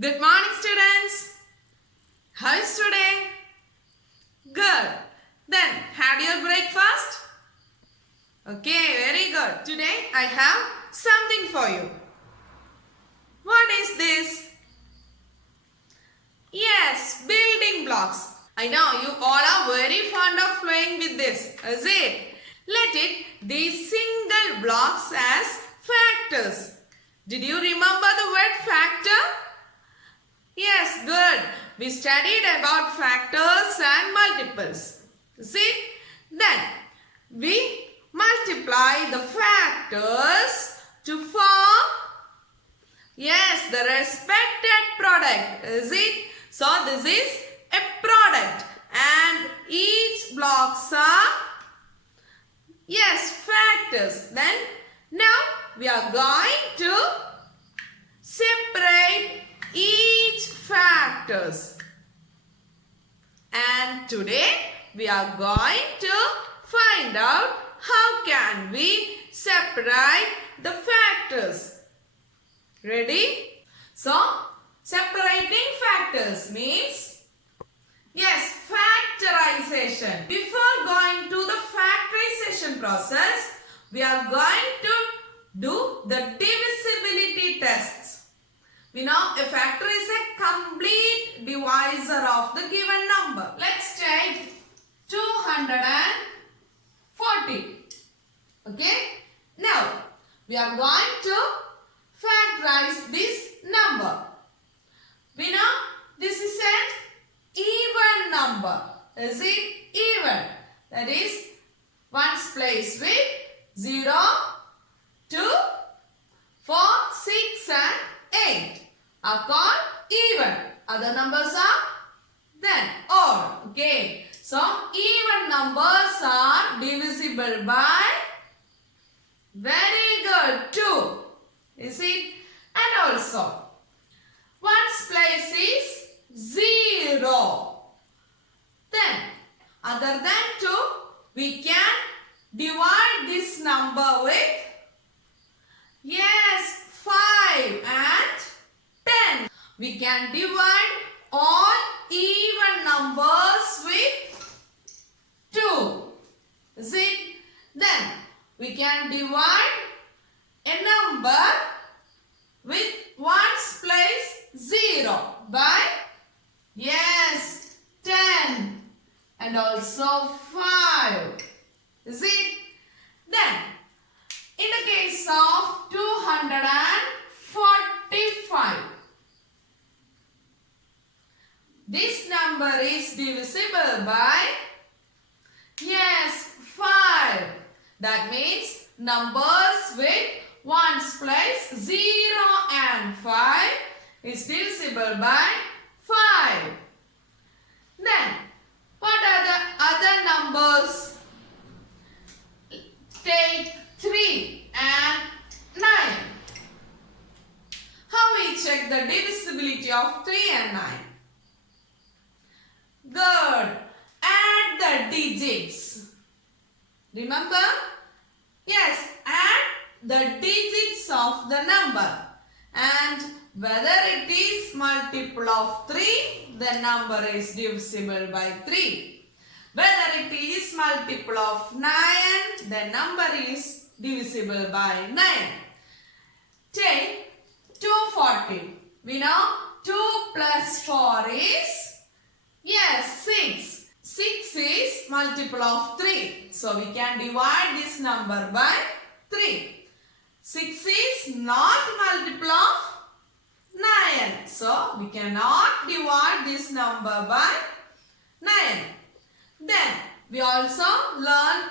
Good morning, students. How is today? Good. Then, had your breakfast? Okay, very good. Today, I have something for you. What is this? Yes, building blocks. I know you all are very fond of playing with this, is it? Let it be single blocks as factors. Did you remember the word factor? Yes, good. We studied about factors and multiples. See? Then, we multiply the factors to form, yes, the respected product. Is it? So, this is a product and each blocks are, yes, factors. Then, now we are going to separate each factors. And today we are going to find out how can we separate the factors. Ready? So, separating factors means, yes, factorization. Before going to the factorization process, we are going to do the divisibility tests. We know a factor is a complete divisor of the given number. Let's take 240. Okay. Now, we are going to factorize this number. We know this is an even number. Is it even? That is, ones placed with 0, 2, 4, 6 and 8 are called even. Other numbers are then odd. Okay. So, even numbers are divisible by, very good, 2. Is it? And also, ones place is 0. Then, other than 2, we can divide this number with, yes, 5 and 10. We can divide all even numbers with 2. Is it? Then we can divide a number with ones place 0 by, yes, 10 and also 5. Is it? Then in the case of 245, this number is divisible by, yes, 5. That means numbers with ones place 0 and 5 is divisible by 5. Then, what are the other numbers? Take 3 and 9. How we check the divisibility of 3 and 9? Good. Add the digits. Remember? Yes, add the digits of the number. And whether it is multiple of 3, the number is divisible by 3. Whether it is multiple of 9, the number is divisible by 9. Take 240. We know 2 plus 4 is, yes, 6. 6 is multiple of 3. So, we can divide this number by 3. 6 is not multiple of 9. So, we cannot divide this number by 9. Then, we also learn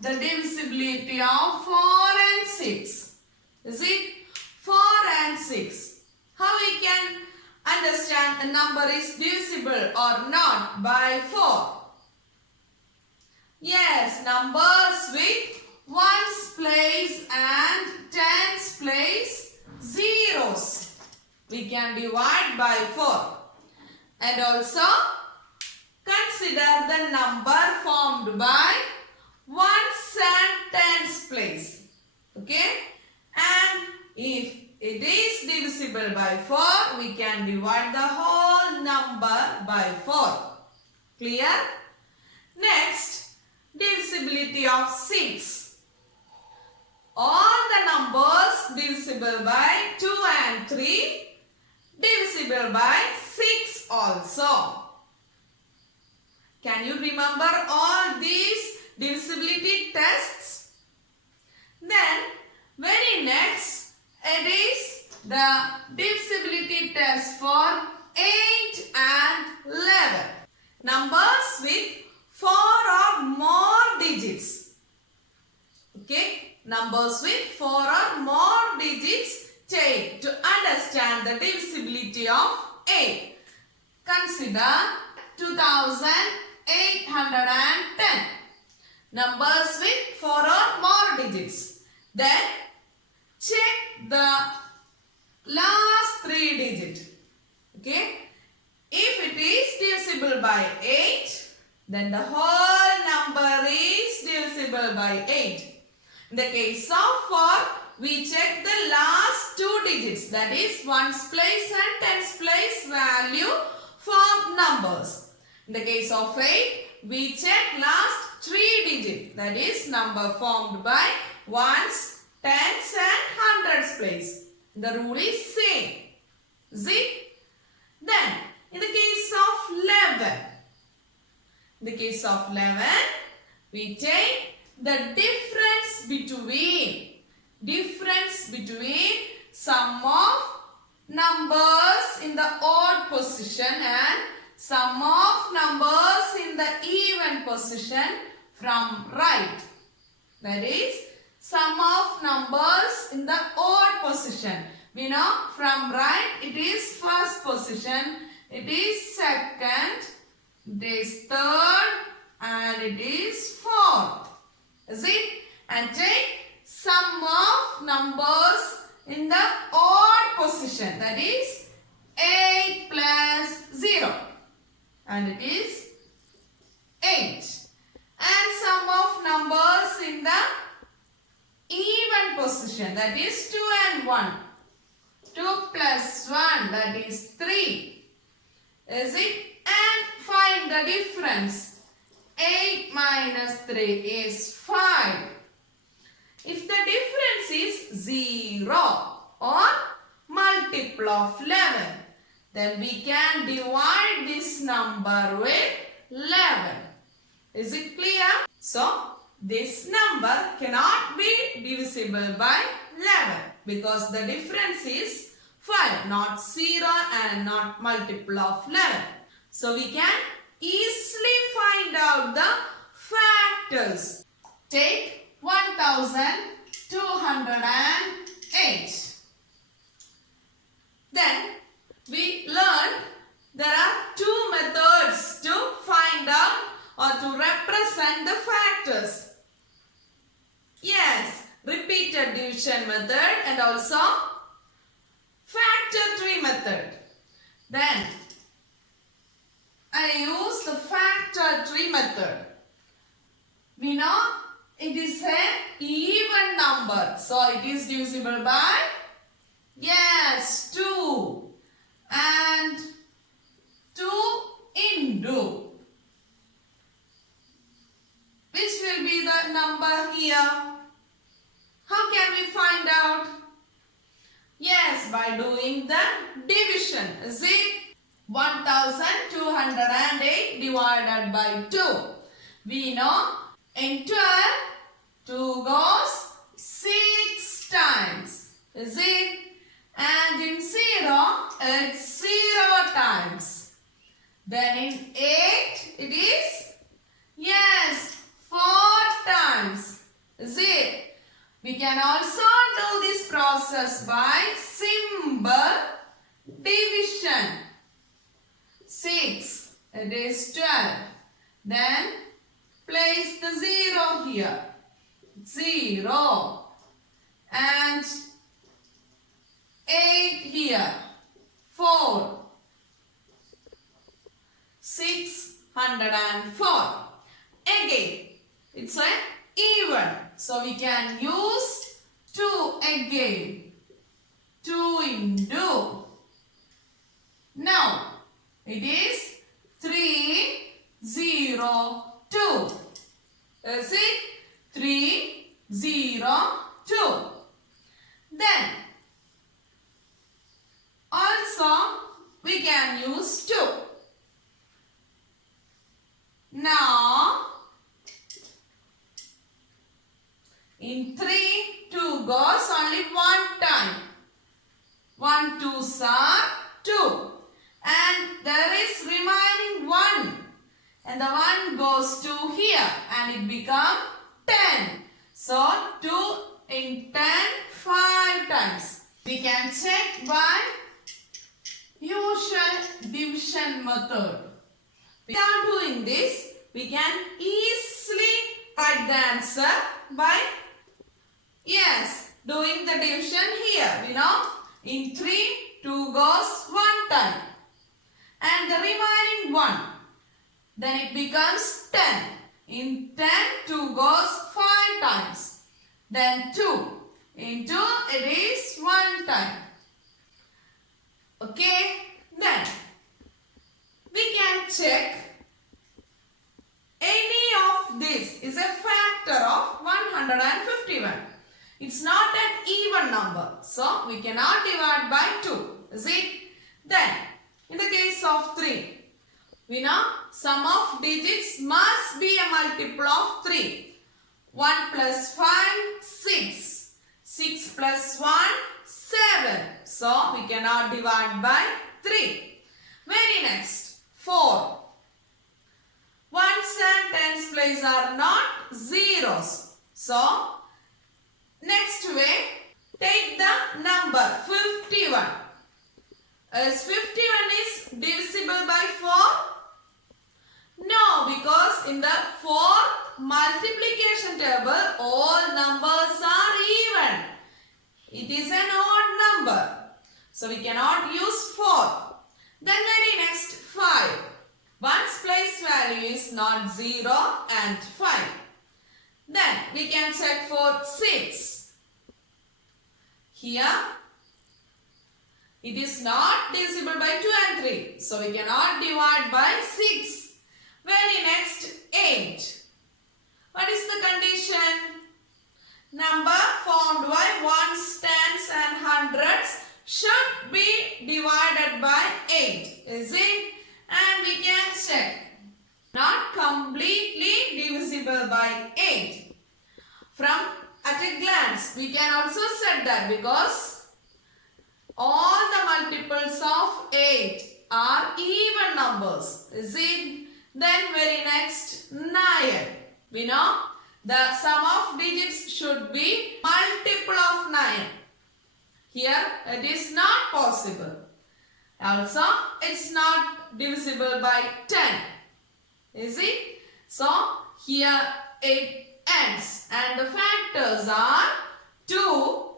the divisibility of 4 and 6. Is it? 4 and 6. How we can understand a number is divisible or not by 4? Yes, numbers with ones place and tens place zeros. We can divide by 4. And also, consider the number formed by ones and tens place. Okay? And if it is divisible by 4, we can divide the whole number by 4. Clear? Next, divisibility of 6. All the numbers divisible by 2 and 3, divisible by 6 also. Can you remember all these divisibility tests? Then, very next, it is the divisibility test for 8 and 11. Numbers with 4 or more digits. Okay, numbers with 4 or more digits take to understand the divisibility of 8. Consider 2810. Numbers with 4 or more digits. Then check the last 3 digits. Okay. If it is divisible by 8, then the whole number is divisible by 8. In the case of 4, we check the last 2 digits, that is 1's place and 10's place value for numbers. In the case of 8, we check last 3 digits, that is number formed by 1's, 10's and 100's place. The rule is same. Is it? Then, in the case of 11, we take the difference between sum of numbers in the odd position and sum of numbers in the even position from right. That is, sum of numbers in the odd position. We know from right it is first position, it is second, it is third and it is fourth. Is it? And take sum of numbers in the odd position, that is 8 plus 0 and it is 8. And sum of numbers in the even position, that is 2 and 1. 2 plus 1, that is 3. Is it? And find the difference. 8 minus 3 is 5. If the difference is 0 or multiple of 11, then we can divide this number with 11. Is it clear? So, this number cannot be divisible by 11 because the difference is 5, not 0 and not multiple of 11. So, we can easily find out the factors. Take 1208. Then we learned there are 2 methods to find out or to represent the factors. Yes, repeated division method and also factor tree method. Then I use the factor tree method. We know it is an even number. So it is divisible by, yes, 2. And 2 into. Which will be the number here? How can we find out? Yes, by doing the division. Is it? 1208 divided by 2. We know in 12, 2 goes 6 times. Is it? And in 0, it's 0 times. Then in 8, it is, yes, 4 times. Is it? We can also do this process by simple division. 6, it is 12. Then place the 0 here. 0. And 8 here. 4. 604. Again, it's an even. So we can use 2 again. 2 into. Now, it is 302. Is it? 302. Then, also we can use 2. Now, in 3, 2 goes only one time. 1 2s are 2. And there is remaining 1. And the 1 goes to here and it becomes 10. So 2 in 10, 5 times. We can check by usual division method. Without doing this, we can easily write the answer by doing the division here. We know in 3, 2 goes one time. And the remaining 1. Then it becomes 10. In 10, 2 goes 5 times. Then 2. In 2, it is 1 time. Okay. Then, we can check any of this is a factor of 151. It's not an even number. So, we cannot divide by 2. Is it? Then, in the case of 3, we know sum of digits must be a multiple of 3. 1 plus 5, 6. 6 plus 1, 7. So, we cannot divide by 3. Very next, 4. Ones and tens place are not zeros. So, next way, take the number 51. Is 51 is divisible by 4? No, because in the fourth multiplication table, all numbers are even. It is an odd number. So, we cannot use 4. Then very next, 5. 1's place value is not 0 and 5. Then we can check for 6. Here, it is not divisible by 2 and 3. So, we cannot divide by 6. Very next, 8. What is the condition? Number formed by ones, tens and hundreds should be divided by 8. Is it? And we can check. Not completely divisible by 8. From at a glance, we can also set that because all the multiples of 8 are even numbers. Is it? Then very next, 9. We know the sum of digits should be multiple of 9. Here it is not possible. Also, it's not divisible by 10. Is it? So, here it ends. And the factors are 2,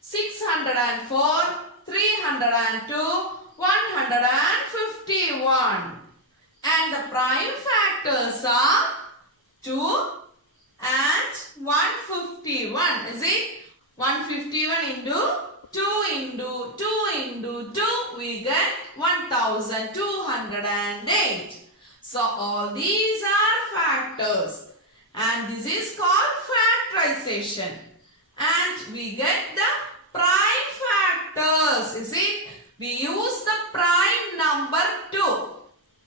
604, 302, 151. And the prime factors are 2 and 151. Is it? 151 into 2 into 2 into 2, we get 1208. So, all these are factors. And this is called factorization. And we get the prime factors. Is it? We use the prime number 2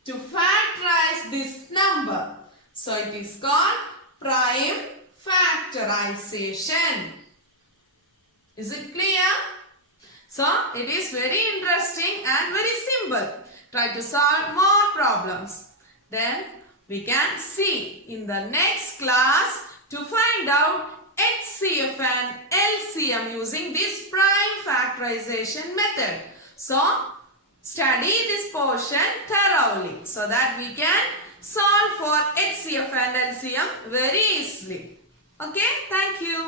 to factorize this number. So, it is called prime factorization. Is it clear? So, it is very interesting and very simple. Try to solve more problems. Then, we can see in the next class to find out HCF and LCM using this prime factorization method. So, study this portion thoroughly so that we can solve for HCF and LCM very easily. Okay, thank you.